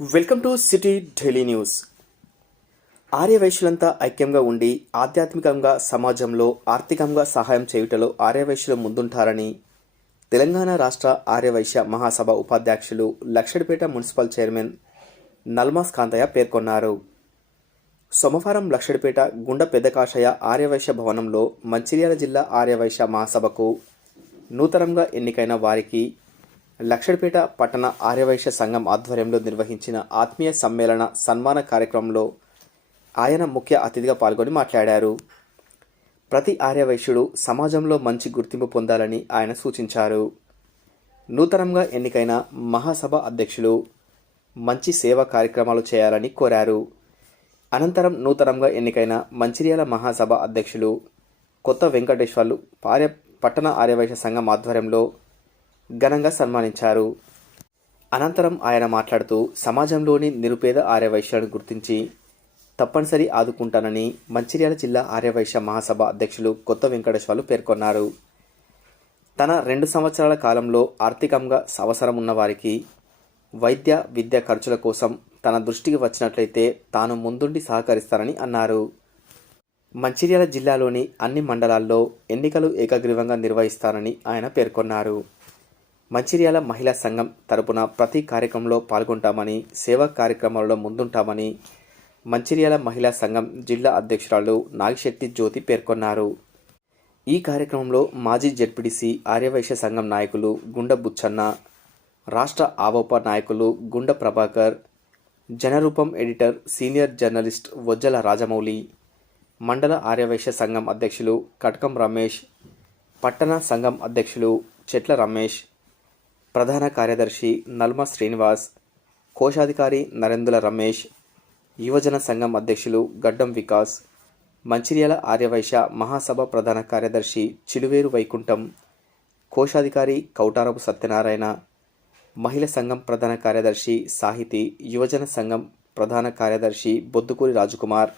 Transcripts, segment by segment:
Welcome to city Delhi news. ఆర్యవైశ్యులంతా ఐక్యంగా ఉండి ఆధ్యాత్మికంగా సమాజంలో ఆర్థికంగా సహాయం చేయుటలో ఆర్యవైశ్యులు ముందుంటారని తెలంగాణ రాష్ట్ర ఆర్యవైశ్య మహాసభ ఉపాధ్యక్షులు లక్షడిపేట మున్సిపల్ చైర్మన్ నల్మాస్ కాంతయ్య పేర్కొన్నారు. సోమవారం లక్షడిపేట గుండ పెద్దకాషయ ఆర్యవైశ్య భవనంలో మంచిర్యాల జిల్లా ఆర్యవైశ్య మహాసభకు నూతనంగా ఎన్నికైన వారికి లక్షడిపేట పట్టణ ఆర్యవైశ్య సంఘం ఆధ్వర్యంలో నిర్వహించిన ఆత్మీయ సమ్మేళన సన్మాన కార్యక్రమంలో ఆయన ముఖ్య అతిథిగా పాల్గొని మాట్లాడారు. ప్రతి ఆర్యవైశ్యుడు సమాజంలో మంచి గుర్తింపు పొందాలని ఆయన సూచించారు. నూతనంగా ఎన్నికైన మహాసభ అధ్యక్షులు మంచి సేవా కార్యక్రమాలు చేయాలని కోరారు. అనంతరం నూతనంగా ఎన్నికైన మంచిర్యాల మహాసభ అధ్యక్షులు కొత్త వెంకటేశ్వర్లు ఆర్య పట్టణ ఆర్యవైశ్య సంఘం ఆధ్వర్యంలో ఘనంగా సన్మానించారు. అనంతరం ఆయన మాట్లాడుతూ సమాజంలోని నిరుపేద ఆర్యవైశ్యులను గుర్తించి తప్పనిసరి ఆదుకుంటానని మంచిర్యాల జిల్లా ఆర్యవైశ్య మహాసభ అధ్యక్షులు కొత్త వెంకటేశ్వర్లు పేర్కొన్నారు. తన రెండు సంవత్సరాల కాలంలో ఆర్థికంగా అవసరం ఉన్న వారికి వైద్య విద్య ఖర్చుల కోసం తన దృష్టికి వచ్చినట్లయితే తాను ముందుండి సహకరిస్తానని అన్నారు. మంచిర్యాల జిల్లాలోని అన్ని మండలాల్లో ఎన్నికలు ఏకగ్రీవంగా నిర్వహిస్తానని ఆయన పేర్కొన్నారు. మంచిర్యాల మహిళా సంఘం తరపున ప్రతి కార్యక్రమంలో పాల్గొంటామని సేవా కార్యక్రమాలలో ముందుంటామని మంచిర్యాల మహిళా సంఘం జిల్లా అధ్యక్షురాలు నాగిశెట్టి జ్యోతి పేర్కొన్నారు. ఈ కార్యక్రమంలో మాజీ జెడ్పీటీసీ ఆర్యవైశ్య సంఘం నాయకులు గుండ బుచ్చన్న రాష్ట్ర ఆవోప నాయకులు Gunda Prabhakar Janarupam editor senior journalist Vajjala Rajamouli మండల ఆర్యవైశ్య సంఘం అధ్యక్షులు కటకం రమేష్ పట్టణ సంఘం అధ్యక్షులు చెట్ల రమేష్ ప్రధాన కార్యదర్శి నల్మ శ్రీనివాస్ కోశాధికారి నరేందుల రమేష్ యువజన సంఘం అధ్యక్షులు గడ్డం వికాస్ మంచిర్యాల ఆర్యవైశ్య మహాసభ ప్రధాన కార్యదర్శి చిలువేరు వైకుంఠం కోశాధికారి కౌటారపు సత్యనారాయణ మహిళ సంఘం ప్రధాన కార్యదర్శి సాహితి యువజన సంఘం ప్రధాన కార్యదర్శి బొద్దుకూరి రాజకుమార్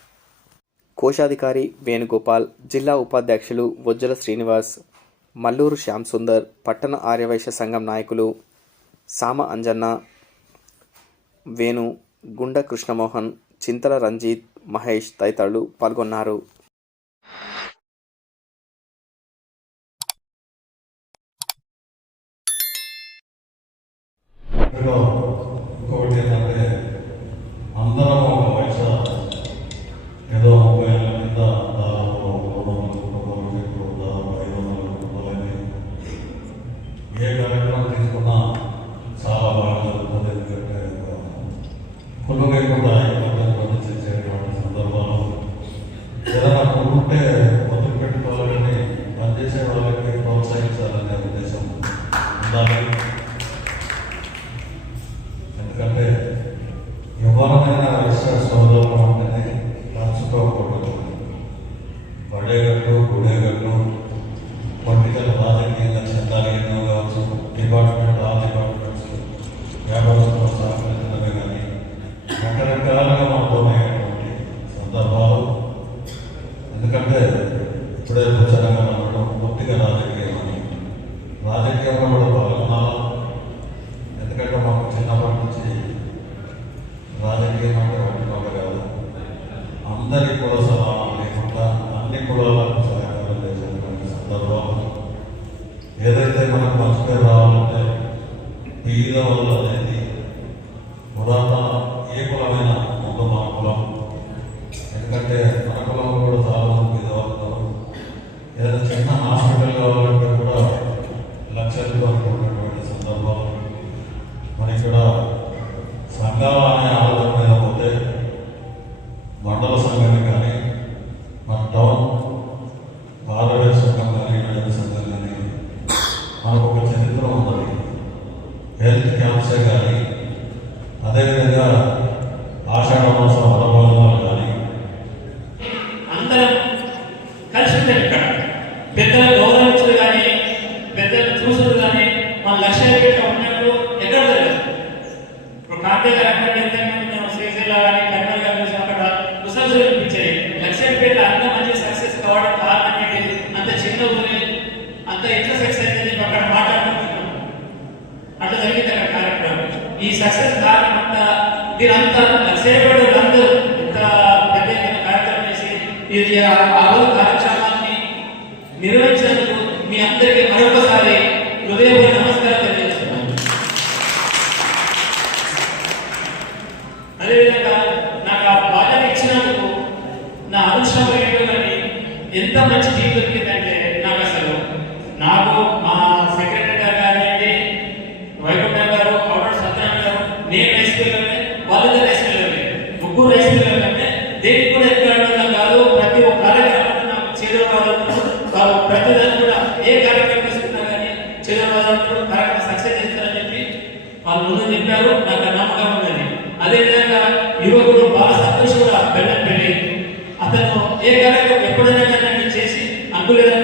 కోశాధికారి వేణుగోపాల్ జిల్లా ఉపాధ్యక్షులు వజ్జల శ్రీనివాస్ మల్లూరు శ్యామ్ సుందర్ పట్టణ ఆర్యవైశ్య సంఘం నాయకులు సామ అంజన్న వేణు గుండ కృష్ణమోహన్ చింతల రంజిత్ మహేష్ తదితరులు పాల్గొన్నారు. level Murata అందరం కలిసి ఉంటాం ఇక్కడ. పెద్దలు గౌరవించడం కానీ పెద్దలు చూసుడు కానీ మన లక్ష్యాలు పెట్టి ఉన్నట్టు ఎక్కడ జరగదు. ఇప్పుడు కార్తీక అక్కడ మేము శ్రీశైల కానీ కర్నూలు కానీ చూసి అక్కడ ముసల్స్ చూపించాయి లక్ష్యాలు పెట్టి అంత మంచి సక్సెస్ కావడం కారణం ఏంటి? అంత చిన్న ఊరి అంత ఎట్లా సక్సెస్ అయిందని అక్కడ మాట్లాడుకుంటున్నాం అట్లా జరిగింది అక్కడ కార్యక్రమం. ఈ సక్సెస్ కారణం అంతా మీరంతా లక్షేపడు ఇది ఆ ఆ కార్యక్రమాన్ని నిర్వహించినందుకు మీ అందరికీ మరొకసారి హృదయపూర్వక నమస్కారం తెలియజేస్తున్నాను. అదేవిధంగా నాకు ఆ బాధ్యత ఇచ్చినందుకు నా అనుష్ఠానం ఏంటో కానీ ఎంత మంచి టీం దొరికిందంటే అదేవిధంగా యువకుడు బాల సంతోష్ కూడా బెల్లం పెళ్ళి అతను ఏ కార్యక్రమం ఎప్పుడైనా కానీ చేసి అంకులేని